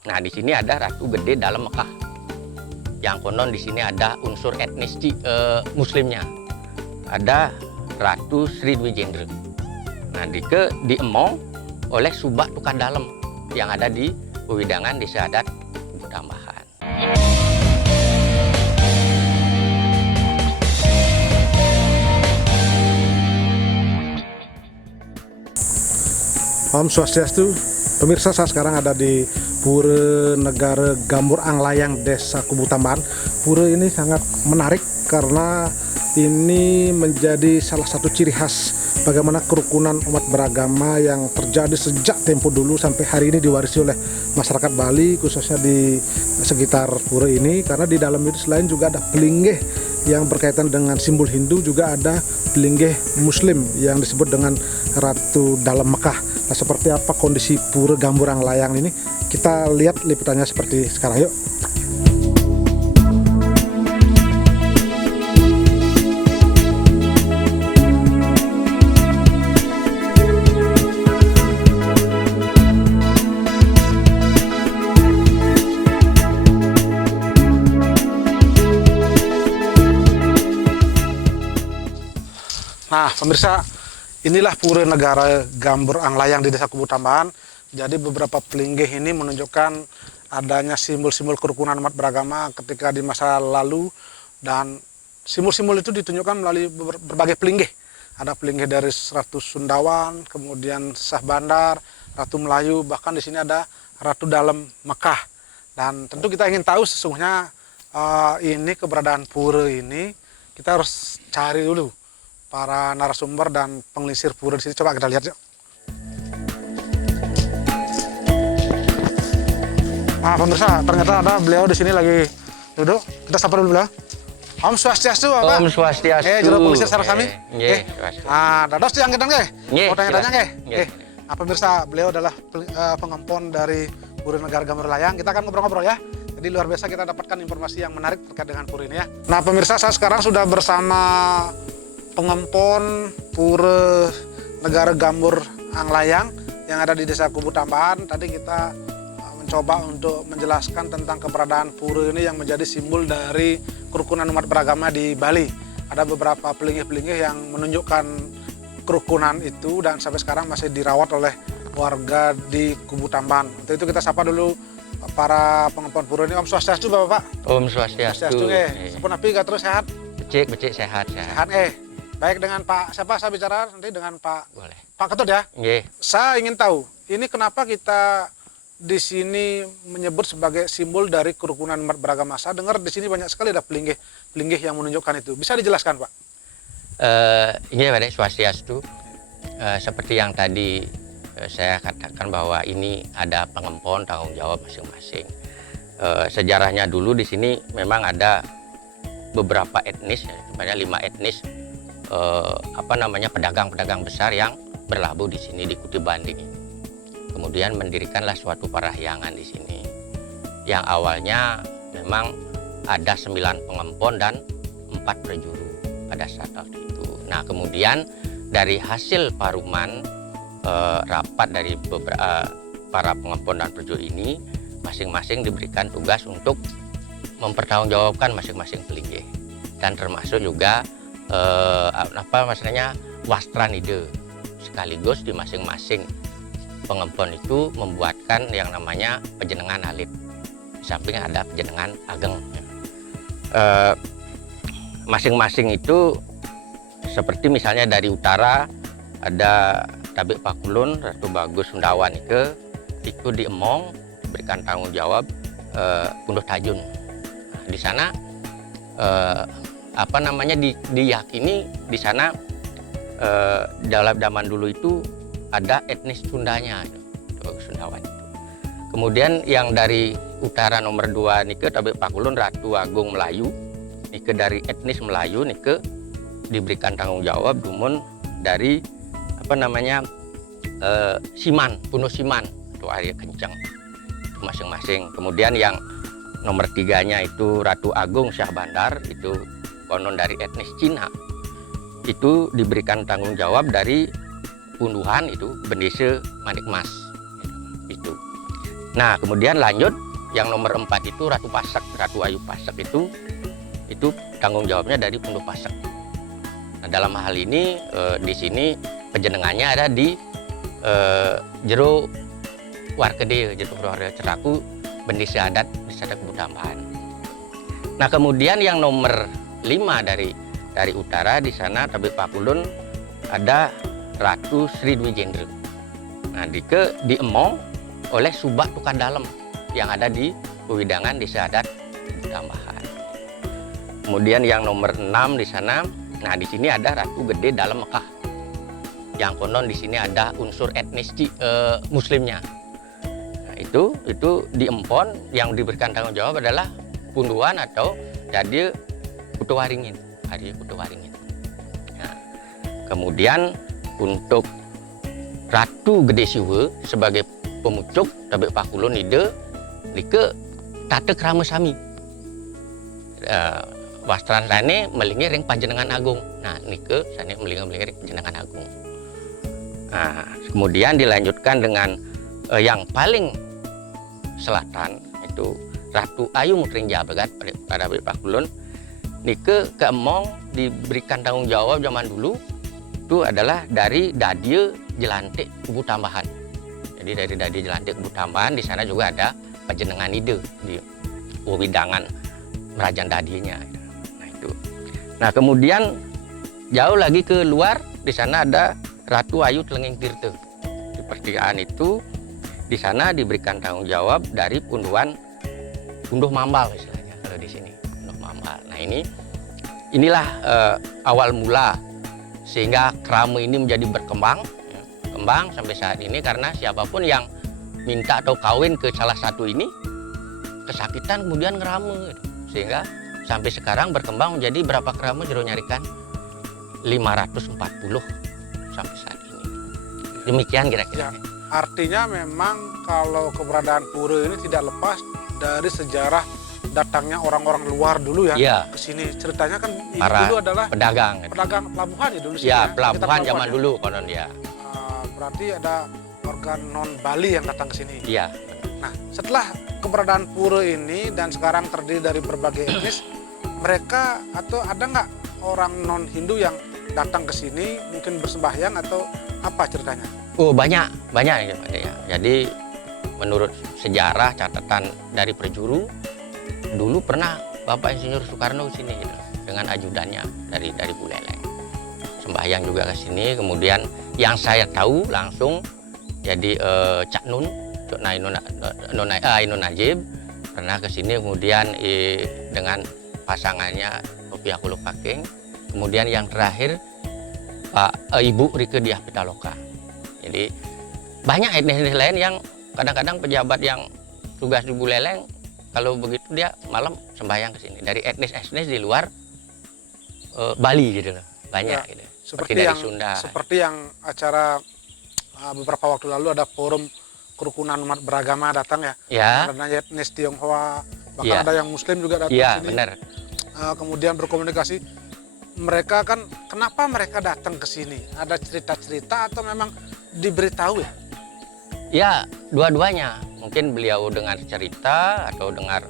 Nah, di sini ada Ratu Gede Dalam Mekah. Yang konon di sini ada unsur etnis Muslimnya. Ada Ratu Sri Dwijendra. Nah, diemong oleh Subak Tukar Dalem yang ada di Wewidangan Desa Adat Kubu Tambahan. Om Swastiastu, pemirsa, saya sekarang ada di Pura Negara Gambur Anglayang, Desa Kubu Tambahan. Pura ini sangat menarik karena ini menjadi salah satu ciri khas bagaimana kerukunan umat beragama yang terjadi sejak tempo dulu sampai hari ini diwarisi oleh masyarakat Bali, khususnya di sekitar pura ini. Karena di dalam itu selain juga ada pelinggih yang berkaitan dengan simbol Hindu, juga ada pelinggih Muslim yang disebut dengan Ratu Dalam Mekah. Nah, seperti apa kondisi Pura Gambur Anglayang ini? Kita lihat liputannya seperti sekarang, yuk. Nah, pemirsa, inilah Pura Negara Gambur Anglayang di Desa Kubu Tambahan. Jadi beberapa pelinggih ini menunjukkan adanya simbol-simbol kerukunan umat beragama ketika di masa lalu, dan simbol-simbol itu ditunjukkan melalui berbagai pelinggih. Ada pelinggih dari Ratu Sundawan, kemudian Sah Bandar, Ratu Melayu, bahkan di sini ada Ratu Dalam Mekah. Dan tentu kita ingin tahu sesungguhnya ini keberadaan pura ini, kita harus cari dulu para narasumber dan pengelisir pura di sini. Coba kita lihat, yuk. Nah, pemirsa, ternyata ada beliau di sini lagi duduk. Kita sapa dulu beliau. Om Swastiastu, Bapak. Om Swastiastu. Juru pengelisir secara sami. Nggih. Ah, dados yang kita nggih. Mau tanya-tanya nggih? Nggih. Nah, pemirsa, beliau adalah pengempon dari Pura Negara Gambur Anglayang. Kita akan ngobrol-ngobrol ya. Jadi luar biasa kita dapatkan informasi yang menarik terkait dengan pura ini ya. Nah, pemirsa, saya sekarang sudah bersama pengempon Pura Negara Gambur Anglayang yang ada di Desa Kubu Tambahan. Tadi kita mencoba untuk menjelaskan tentang keberadaan pura ini yang menjadi simbol dari kerukunan umat beragama di Bali. Ada beberapa pelinggih-pelinggih yang menunjukkan kerukunan itu dan sampai sekarang masih dirawat oleh warga di Kubu Tambahan. Untuk itu kita sapa dulu para pengempon pura ini. Om Swastiastu, Bapak. Om Swastiastu. Sampun api gak terus sehat? Becik sehat. Sehat Baik, dengan Pak siapa saya bicara nanti dengan Pak? Boleh. Pak Ketut ya? Nggih. Saya ingin tahu, ini kenapa kita di sini menyebut sebagai simbol dari kerukunan umat beragama. Saya dengar di sini banyak sekali ada pelinggih yang menunjukkan itu. Bisa dijelaskan, Pak? Ini pada Swastiastu. Seperti yang tadi saya katakan bahwa ini ada pengempon tanggung jawab masing-masing. Sejarahnya dulu di sini memang ada beberapa etnis, sebanyak 5 etnis pedagang-pedagang besar yang berlabuh di sini di Kuti Banding. Kemudian mendirikanlah suatu parahyangan di sini. Yang awalnya memang ada 9 pengempon dan 4 prajuru pada saat itu. Nah, kemudian dari hasil paruman rapat dari para pengempon dan prajuru ini, masing-masing diberikan tugas untuk mempertanggungjawabkan masing-masing pelinggih, dan termasuk juga wastranide, sekaligus di masing-masing pengempon itu membuatkan yang namanya pejenengan alit. Di samping ada pejenengan ageng. Masing-masing itu seperti misalnya dari utara ada Tabik Pakulun, Ratu Bagus Sundawan itu diemong, diberikan tanggung jawab Punduh Tajun. Nah, di sana diyakini di sana dalam zaman dulu itu ada etnis Sundanya, Sundawan itu. Kemudian yang dari utara nomor 2 nike Tabik Pakulun, Ratu Agung Melayu, nike dari etnis Melayu, nike diberikan tanggung jawab dumun dari Siman, Punduh Siman atau Arya Kenceng masing-masing. Kemudian yang nomor 3-nya itu Ratu Agung Syah Bandar, itu konon dari etnis Cina, itu diberikan tanggung jawab dari punduhan itu Bendese Manik Mas itu. Nah, kemudian lanjut yang nomor 4 itu Ratu Pasak, Ratu Ayu Pasak itu tanggung jawabnya dari Punduh Pasak. Nah, dalam hal ini di sini penjenengannya ada di jero warkede, jero warga Ceraku, Bendisi Adat di Kebu Tambahan. Nah, kemudian yang nomor 5 dari utara di sana Tabik Pakulun ada Ratu Sri Dwi Jendra. Nah, diemong oleh Subak Tukar Dalem yang ada di Pewidangan Desa Adat Kebu Tambahan. Kemudian yang nomor 6 di sana, nah di sini ada Ratu Gede Dalam Mekah. Yang konon di sini ada unsur etnis Muslimnya. Nah, itu di Empon yang diberikan tanggung jawab adalah Punduan atau jadi Kutu Waringin, Hari Kutu Waringin. Nah, kemudian untuk Ratu Gede Siwe sebagai pemucuk Tabik Pakulun ide ke Tata Krama Sami. Wastran sane melingi ring Panjenengan Agung. Nah, nike sane melingi ring Panjenengan Agung. Nah, kemudian dilanjutkan dengan yang paling selatan itu Ratu Ayu Mutring Jabagat pada Tabik Pakulun. Nike keemong diberikan tanggung jawab zaman dulu itu adalah dari Dadie Jelantik Kebu Tambahan. Jadi dari Dadie Jelantik Kebu Tambahan di sana juga ada Panjenengan ide di Wewidangan Merajaan Dadinya. Nah, itu. Nah, kemudian jauh lagi ke luar di sana ada Ratu Ayu Tlenging Tirta. Di pertigaan itu di sana diberikan tanggung jawab dari Punduh Mambal istilahnya kalau di sini, Punduh Mambal. Nah, inilah awal mula sehingga krama ini menjadi berkembang sampai saat ini, karena siapapun yang minta atau kawin ke salah satu ini kesakitan kemudian ngerame gitu. Sehingga sampai sekarang berkembang menjadi berapa krama jero nyarikan 540 sampai saat ini. Demikian kira-kira. Ya, artinya memang kalau keberadaan pura ini tidak lepas dari sejarah datangnya orang-orang luar dulu ya, ke sini. Ceritanya kan dulu adalah pedagang pelabuhan ya dulu sih. Ya, pelabuhan zaman dulu konon ya. Berarti ada warga non Bali yang datang ke sini. Iya. Nah, setelah keberadaan pura ini dan sekarang terdiri dari berbagai etnis, mereka atau ada nggak orang non Hindu yang datang ke sini mungkin bersembahyang atau apa ceritanya? Oh, banyak ya. Jadi menurut sejarah catatan dari Perjuru, dulu pernah Bapak Insinyur Soekarno ke sini gitu, dengan ajudannya dari Buleleng. Sembahyang juga ke sini. Kemudian yang saya tahu langsung jadi Cak Nun, Ainun Najib pernah ke sini, kemudian dengan pasangannya Rupiah Kulu Paking. Kemudian yang terakhir Ibu Rike Diah Pitaloka. Jadi banyak etnis lain yang kadang-kadang pejabat yang tugas di Buleleng kalau begitu dia malam sembahyang ke sini dari etnis di luar Bali gitu loh. Banyak ya, gitu. Seperti dari yang Sunda. Seperti yang acara beberapa waktu lalu ada forum kerukunan umat beragama datang ya. Ya. Ada etnis Tionghoa, bahkan ada yang Muslim juga datang ya, ke sini. Benar. Kemudian berkomunikasi. Mereka kan kenapa mereka datang ke sini? Ada cerita-cerita atau memang diberitahu ya? Ya, dua-duanya. Mungkin beliau dengar cerita atau dengar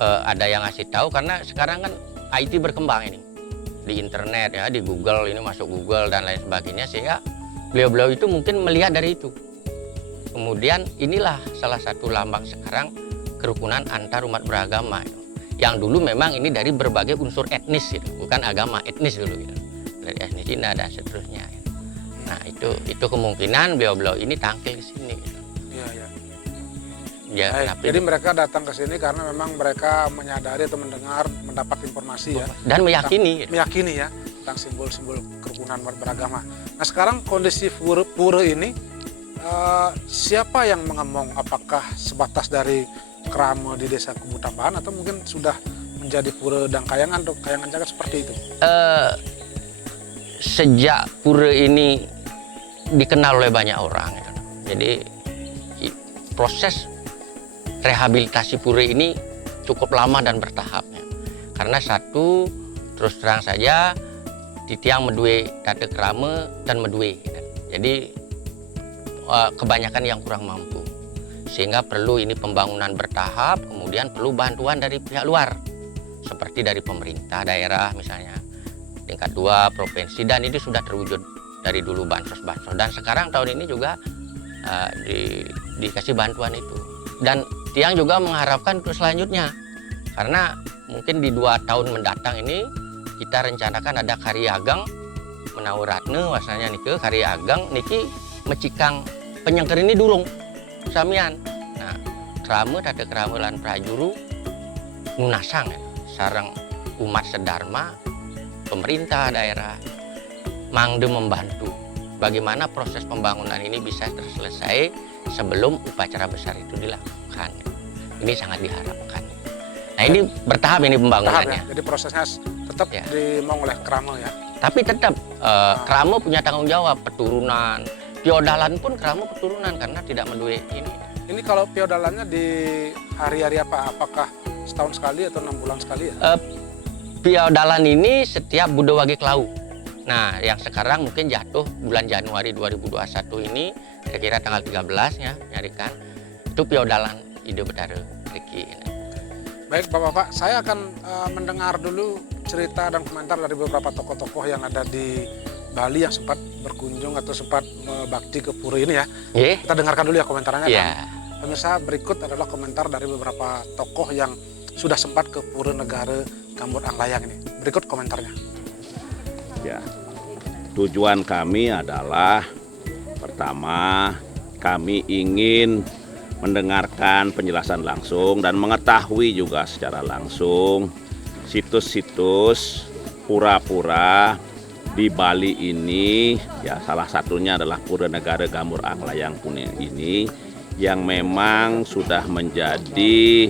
ada yang ngasih tahu, karena sekarang kan IT berkembang ini. Di internet ya, di Google, ini masuk Google dan lain sebagainya, sehingga beliau-beliau itu mungkin melihat dari itu. Kemudian inilah salah satu lambang sekarang kerukunan antar umat beragama. Yang dulu memang ini dari berbagai unsur etnis gitu, bukan agama, etnis dulu gitu. Dari etnis Cina dan seterusnya. Nah, itu kemungkinan beliau-beliau ini tampil ke sini gitu. Iya. Ya, jadi mereka datang ke sini karena memang mereka menyadari atau mendapat informasi ya. Dan meyakini. Meyakini ya tentang simbol-simbol kerukunan beragama. Nah, sekarang kondisi pura ini siapa yang mengemong? Apakah sebatas dari krama di Desa Kebu Tambahan atau mungkin sudah menjadi pura Dangkayangan atau Kayangan Jagat seperti itu? Sejak pura ini dikenal oleh banyak orang ya. Jadi proses rehabilitasi pura ini cukup lama dan bertahap ya. Karena satu, terus terang saja titiang medue tata krama dan medue ya. Jadi kebanyakan yang kurang mampu, sehingga perlu ini pembangunan bertahap, kemudian perlu bantuan dari pihak luar seperti dari pemerintah daerah misalnya tingkat 2 provinsi, dan ini sudah terwujud dari dulu bansos-bansos, dan sekarang tahun ini juga dikasih bantuan itu. Dan Tiang juga mengharapkan untuk selanjutnya, karena mungkin di 2 tahun mendatang ini kita rencanakan ada karyagang menauratne wasanya niki karyagang niki mecikang penyengker ini durung samian. Nah, krame tata krame lan prajuru nunasang ya, sarang umat sedharma, pemerintah daerah mangde membantu bagaimana proses pembangunan ini bisa terselesai sebelum upacara besar itu dilakukan. Ini sangat diharapkan. Nah, ini bertahap ini pembangunannya. Ya? Jadi prosesnya tetap ya dimong oleh Kramo ya. Tapi tetap Kramo punya tanggung jawab peturunan. Piodalan pun Kramo keturunan karena tidak melalui ini. Ini kalau piodalannya di hari-hari apa? Apakah setahun sekali atau 6 bulan sekali ya? Piodalan ini setiap Budo Wage Klau. Nah, yang sekarang mungkin jatuh bulan Januari 2021 ini, kira-kira tanggal 13 ya, nyarikan. Itu piodalan Ide Betara Riki ini. Baik Bapak-Bapak, saya akan mendengar dulu cerita dan komentar dari beberapa tokoh-tokoh yang ada di Bali yang sempat berkunjung atau sempat bakti ke pura ini ya. Kita dengarkan dulu ya komentarnya. Pemirsa, berikut adalah komentar dari beberapa tokoh yang sudah sempat ke Pura Negara Gambut Anglayang ini. Berikut komentarnya. Ya, tujuan kami adalah pertama, kami ingin mendengarkan penjelasan langsung dan mengetahui juga secara langsung situs-situs pura-pura di Bali ini. Ya, salah satunya adalah Pura Negara Gambut Anglayang ini yang memang sudah menjadi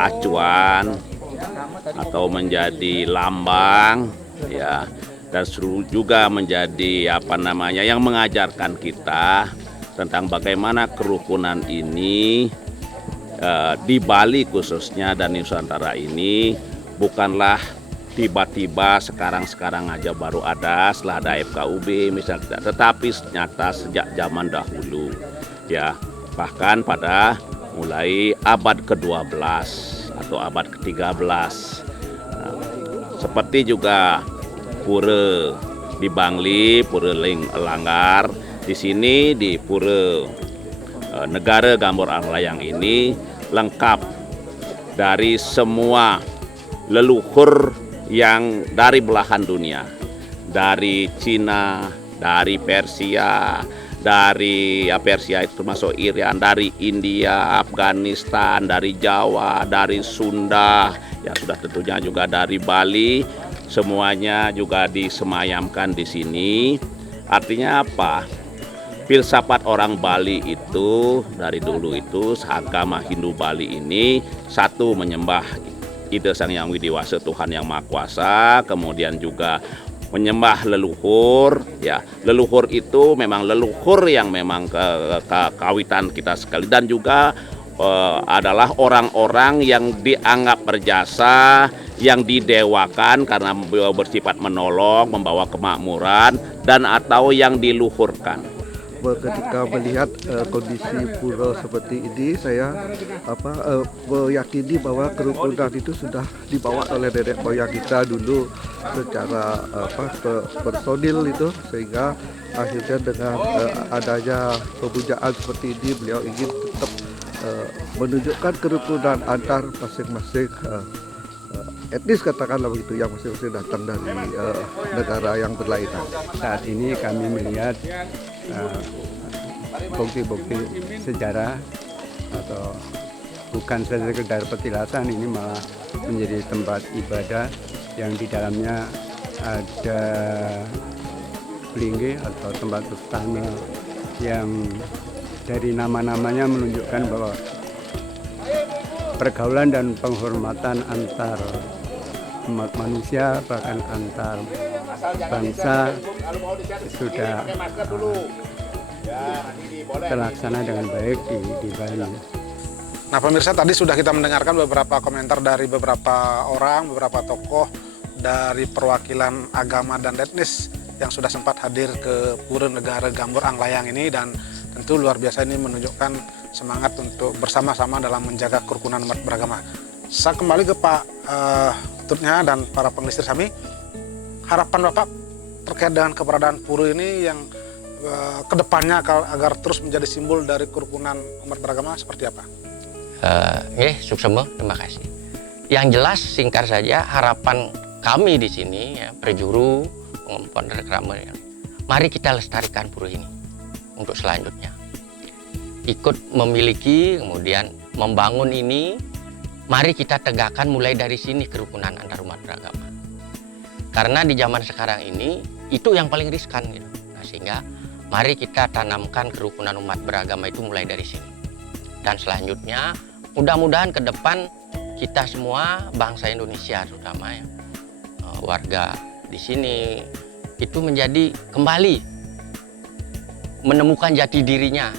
acuan atau menjadi lambang ya, dan juga menjadi yang mengajarkan kita tentang bagaimana kerukunan ini di Bali khususnya dan Nusantara ini bukanlah tiba-tiba sekarang aja baru ada setelah ada FKUB misalnya, tetapi ternyata sejak zaman dahulu ya, bahkan pada mulai abad ke-12 atau abad ke-13. Nah, seperti juga pura di Bangli, Pura Langgar, di sini di Pura Negara Gambut Anglayang ini lengkap dari semua leluhur yang dari belahan dunia, dari Cina, dari Persia, dari Persia itu termasuk Irian, dari India, Afghanistan, dari Jawa, dari Sunda, ya sudah tentunya juga dari Bali, semuanya juga disemayamkan di sini. Artinya apa? Filsafat orang Bali itu dari dulu itu agama Hindu Bali ini satu menyembah Ida Sang Yang Widiwasa, Tuhan Yang Maha Kuasa, kemudian juga menyembah leluhur ya. Leluhur itu memang leluhur yang memang kawitan kita sekali, dan juga adalah orang-orang yang dianggap berjasa, yang didewakan karena bersifat menolong, membawa kemakmuran, dan atau yang diluhurkan. Ketika melihat kondisi pura seperti ini, saya meyakini bahwa kerukunan itu sudah dibawa oleh nenek moyang kita dulu secara personil itu, sehingga akhirnya dengan adanya pemujaan seperti ini, beliau ingin tetap menunjukkan kerukunan antar masing-masing etnis, katakanlah begitu, yang masing-masing datang dari negara yang berlainan. Saat ini kami melihat bukti-bukti sejarah, atau bukan saja sekedar petilasan, ini malah menjadi tempat ibadah yang di dalamnya ada belingge atau tempat bertanya yang dari nama-namanya menunjukkan bahwa pergaulan dan penghormatan antar umat manusia, bahkan antar bangsa sudah terlaksana dengan baik di Bali. Nah pemirsa, tadi sudah kita mendengarkan beberapa komentar dari beberapa orang, beberapa tokoh dari perwakilan agama dan etnis yang sudah sempat hadir ke Pura Negara Gambut Anglayang ini, dan tentu luar biasa ini menunjukkan semangat untuk bersama-sama dalam menjaga kerukunan umat beragama. Saya kembali ke Pak Tutnya dan para pengelisir kami. Harapan Bapak terkait dengan keberadaan Puri ini yang kedepannya agar terus menjadi simbol dari kerukunan umat beragama seperti apa? Suksema, terima kasih. Yang jelas singkat saja harapan kami di sini ya, Perjuru, Pengempon Rekrama, ya, mari kita lestarikan Puri ini untuk selanjutnya. Ikut memiliki, kemudian membangun ini, mari kita tegakkan mulai dari sini kerukunan antar umat beragama. Karena di zaman sekarang ini itu yang paling riskan gitu. Nah, sehingga mari kita tanamkan kerukunan umat beragama itu mulai dari sini. Dan selanjutnya mudah-mudahan ke depan kita semua bangsa Indonesia terutama ya, warga di sini itu menjadi kembali menemukan jati dirinya,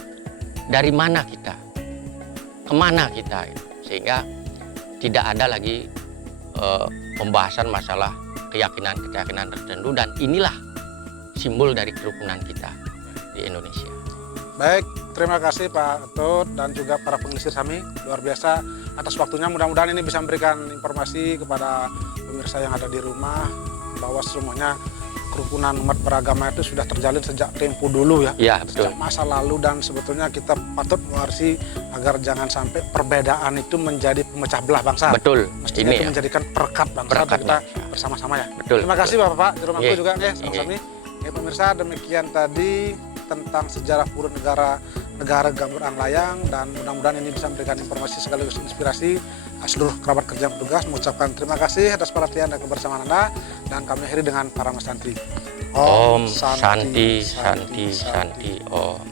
dari mana kita, kemana kita gitu. Sehingga tidak ada lagi pembahasan masalah keyakinan tertentu, dan inilah simbol dari kerukunan kita di Indonesia. Baik, terima kasih Pak Tut dan juga para pengelisir kami, luar biasa atas waktunya. Mudah-mudahan ini bisa memberikan informasi kepada pemirsa yang ada di rumah bahwa semuanya kerukunan umat beragama itu sudah terjalin sejak tempo dulu ya. Iya, betul. Sejak masa lalu, dan sebetulnya kita patut mewarisi agar jangan sampai perbedaan itu menjadi pemecah belah bangsa. Betul. Mestinya Ini itu ya, menjadikan perekat bangsa perekat dan kita bangsa. bersama-sama ya. Betul. Terima kasih Bapak-Bapak di rumahku Iya. juga ya, Iya. sama-sama. Ya pemirsa, demikian tadi tentang sejarah Puri negara Gambir Anglayang, dan mudah-mudahan ini bisa memberikan informasi sekaligus inspirasi seluruh kerabat kerja yang bertugas. Mengucapkan terima kasih atas perhatian dan kebersamaan Anda, dan kami akhiri dengan para Mas Santri. Om Santi Santi Santi Om.